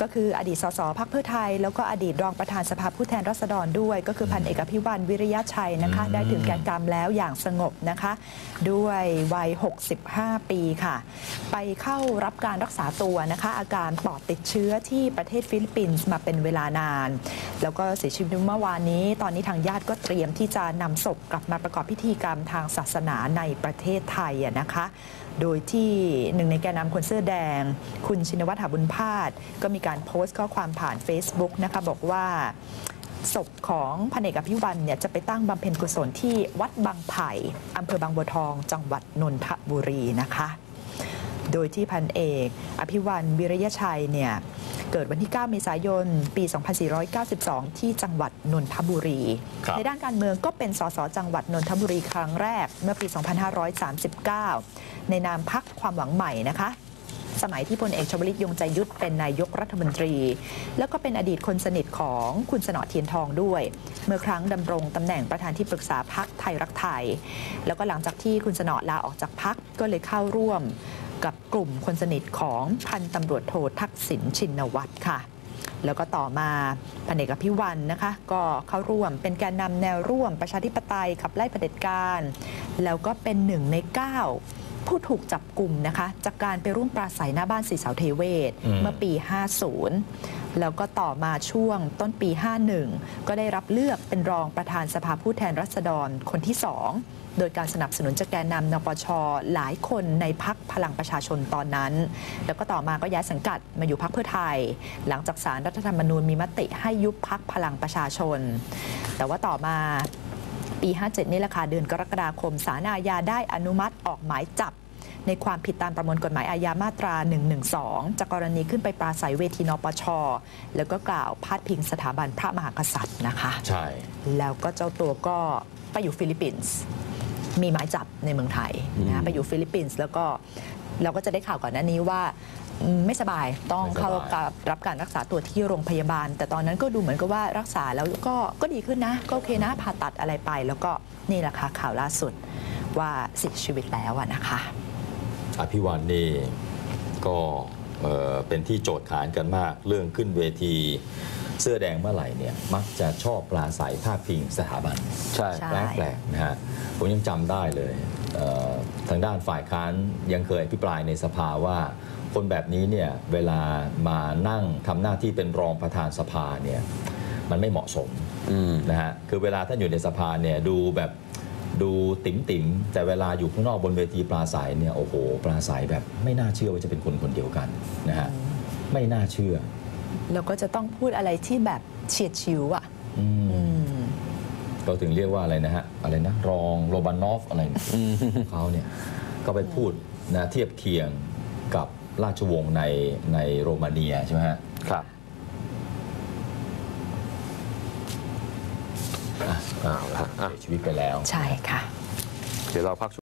ก็คืออดีตสสพักเพื่อไทย แล้วก็อดีตรองประธานสภาผู้แทนราษฎรด้วย ก็คือพันเอกอภิวันวิริยะชัยนะคะอืมได้ถึงแก่กรรมแล้วอย่างสงบนะคะ ด้วยวัย 65 ปีค่ะ ไปเข้ารับการรักษาตัวนะคะ อาการปอดติดเชื้อที่ประเทศฟิลิปปินส์มาเป็นเวลานาน แล้วก็เสียชีวิตเมื่อวานนี้ ตอนนี้ทางญาติก็เตรียมที่จะนำศพกลับมาประกอบพิธีกรรมทางศาสนาในประเทศไทยอะนะคะ โดยที่หนึ่งในแกนนำคนเสื้อแดง คุณชินวัตรหาบุญพาดก็มีการโพสต์ข้อความผ่าน Facebook นะคะบอกว่าศพของพันเอกอภิวันเนี่ยจะไปตั้งบำเพ็ญกุศลที่วัดบางไผ่อำเภอบางบัวทอง จังหวัดนนทบุรีนะคะ โดยที่พันเอก อภิวันวิริยชัยเนี่ย เกิดวันที่ 9 เมษายน ปี 2492 ที่จังหวัดนนทบุรีครับในด้านการเมืองก็เป็นสสจังหวัดนนทบุรีครั้งแรก เมื่อปี 2539 ในนามพักความหวังใหม่นะคะสมัยที่พลเอกชวลิตยงใจยุทธเป็นนายกรัฐมนตรี แล้วก็เป็นอดีตคนสนิทของคุณสนอเทียนทองด้วย เมื่อครั้งดำรงตำแหน่งประธานที่ปรึกษาพักไทยรักไทย แล้วก็หลังจากที่คุณสนอลาออกจากพักก็เลยเข้าร่วม กับกลุ่มคนสนิทของพันตำรวจโททักษิณชินวัตรค่ะ แล้วก็ต่อมาพันเอกพิวันนะคะ ก็เข้าร่วมเป็นแกนนำแนวร่วมประชาธิปไตยขับไล่เผด็จการ แล้วก็เป็นหนึ่งใน 9 ผู้ถูกจับกลุ่มนะคะจากการไปร่วมปราศัยหน้าบ้านสีเสาเทเวศอืมเมื่อปี 50 แล้วก็ต่อมาช่วงต้นปี 51 ก็ได้รับเลือกเป็นรองประธานสภาผู้แทนรัษฎรคนที่สองโดยการสนับสนุนจากแกนนำนปช หลายคนในพักพลังประชาชนตอนนั้น แล้วก็ต่อมาก็ย้ายสังกัดมาอยู่พักเพื่อไทย หลังจากสารรัฐธรรมนูญมีมติให้ยุบพักพลังประชาชน แต่ว่าต่อมา ปี 57 นี่แหละค่ะเดือนกรกฎาคมสารอาญาได้อนุมัติออกหมายจับ ในความผิดตามประมวลกฎหมายอาญามาตรา 112 จากกรณีขึ้นไปปราศัยเวทีนปช แล้วก็กล่าวพาดพิงสถาบันพระมหากษัตริย์นะคะ ใช่ แล้วก็เจ้าตัวก็ไปอยู่ฟิลิปปินส์มีหมายจับในเมืองไทยนะไปอยู่ฟิลิปปินส์แล้วก็เราก็จะได้ข่าวก่อนหน้านี้ว่าอืม ไม่สบายต้องเข้ากับรับการรักษาตัวที่โรงพยาบาล แต่ตอนนั้นก็ดูเหมือนกับว่ารักษาแล้วก็ก็ดีขึ้นนะ ก็โอเคนะผ่าตัดอะไรไป แล้วก็นี่แหละค่ะข่าวล่าสุดว่าเสียชีวิตแล้วอะนะคะ อภิวันนี่ก็เอ่อเป็นที่โจทย์ขานกันมาก เรื่องขึ้นเวทีเสื้อแดงเมื่อไหร่เนี่ยมักจะชอบปลาใสพาดพิงสถาบันใช่ใช่แปลกๆนะฮะผมยังจำได้เลยเอ่อทางด้านฝ่ายค้านยังเคยอภิปรายในสภาว่า คนแบบนี้เนี่ยเวลามานั่งทำหน้าที่เป็นรองประธานสภาเนี่ยมันไม่เหมาะสมอืมนะฮะคือเวลาท่านอยู่ในสภาเนี่ยดูแบบดูติ๋มติ๋มๆแต่เวลาอยู่ข้างนอกบนเวทีปราศัยเนี่ยโอ้โห ปราศัยแบบไม่น่าเชื่อว่าจะเป็นคนคนเดียวกันนะฮะไม่น่าเชื่อ แล้วก็จะต้องพูดอะไรที่แบบเฉียดฉิวอะอืมอืมเราถึงเรียกว่าอะไรนะฮะอะไรนะรองโรบานอฟอะไรเนี่ยของเขาเนี่ยก็ไปพูดนะเทียบเคียงกับ ราชวงศ์ในในโรมาเนียใช่ไหมฮะครับอะเอาละอะเสียชีวิตไปแล้ว ใช่ค่ะ เดี๋ยวเราพัก